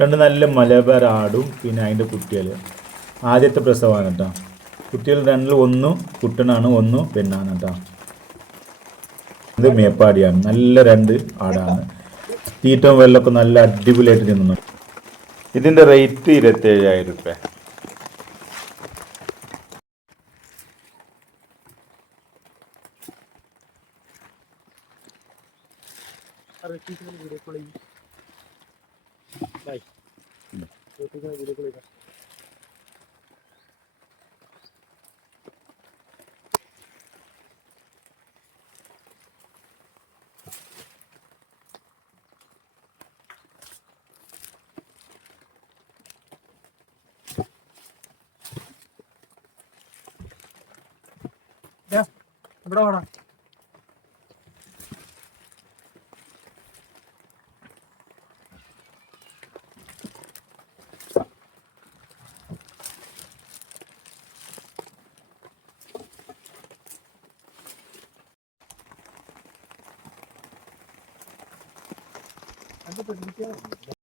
രണ്ട് നല്ല മലബാർ ആടും പിന്നെ അതിൻ്റെ കുട്ടികൾ. ആദ്യത്തെ പ്രസവമാണ് കേട്ടോ. കുട്ടികൾ രണ്ടിൽ ഒന്ന് കുട്ടനാണ്, ഒന്ന് പെണ്ണാണ് കേട്ടോ. ഇത് മേപ്പാടിയാണ്. നല്ല രണ്ട് ആടാണ്. തീറ്റവും വെള്ളമൊക്കെ നല്ല അടിപൊളിയായിട്ട് തിന്നുന്നു. ഇതിൻ്റെ റേറ്റ് 27,000 രൂപ. ഇവിടെ വേണം. അത്